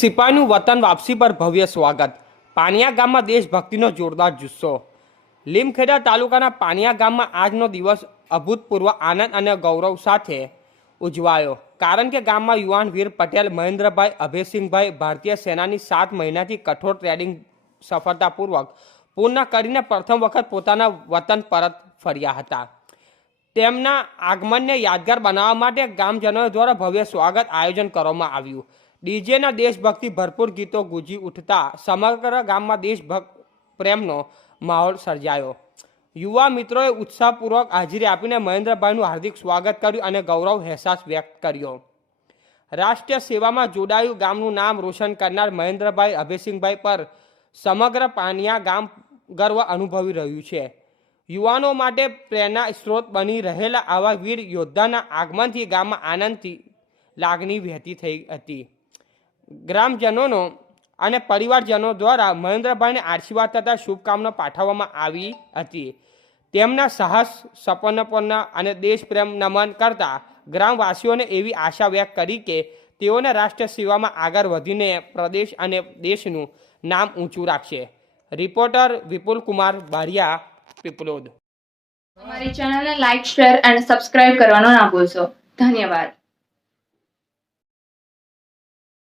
સિપાહીનું વતન વાપસી પર ભવ્ય સ્વાગત। પાનિયા ગામમાં દેશભક્તિનો જોરદાર જુસ્સો। લીમખેડા તાલુકાના પાનિયા ગામમાં આજનો દિવસ અભૂતપૂર્વ આનંદ અને ગૌરવ સાથે ઉજવાયો, કારણ કે ગામમાં યુવાન વીર પટેલ મહેન્દ્રભાઈ અભયસિંહભાઈ ભારતીય સેનાની 7 મહિનાથી કઠોર ટ્રેનિંગ સફળતાપૂર્વક પૂર્ણ કરીને પ્રથમ વખત પોતાના વતન પરત ફર્યા હતા। તેમના આગમનને યાદગાર બનાવવા માટે ગામજનો દ્વારા ભવ્ય સ્વાગત આયોજન કરવામાં આવ્યું। ડીજેના દેશભક્તિ ભરપૂર ગીતો ગુંજી ઉઠતા સમગ્ર ગામમાં દેશભક્ત પ્રેમનો માહોલ સર્જાયો। યુવા મિત્રોએ ઉત્સાહપૂર્વક હાજરી આપીને મહેન્દ્રભાઈનું હાર્દિક સ્વાગત કર્યું અને ગૌરવ અહેસાસ વ્યક્ત કર્યો। રાષ્ટ્રીય સેવામાં જોડાયું ગામનું નામ રોશન કરનાર મહેન્દ્રભાઈ અભયસિંહભાઈ પર સમગ્ર પાનિયા ગામ ગર્વ અનુભવી રહ્યું છે। યુવાનો માટે પ્રેરણા સ્ત્રોત બની રહેલા આવા વીર યોદ્ધાના આગમનથી ગામમાં આનંદથી લાગણી વહેતી થઈ હતી। ગ્રામજનોનો અને પરિવારજનો દ્વારા મહેન્દ્રભાઈને આશીર્વાદ તથા શુભકામના પાઠવવામાં આવી હતી। તેમના સાહસ, સપનપના અને દેશપ્રેમ નમન કરતા ગ્રામવાસીઓને એવી આશા વ્યક્ત કરી કે તેઓને રાષ્ટ્રીય સેવામાં આગળ વધીને પ્રદેશ અને દેશનું નામ ઊંચું રાખશે। રિપોર્ટર વિપુલ કુમાર બારિયા, પીપલોદ। हमारी चैनल ने लाइक, शेयर एंड सब्सक्राइब करवाना ना भूलशो। धन्यवाद।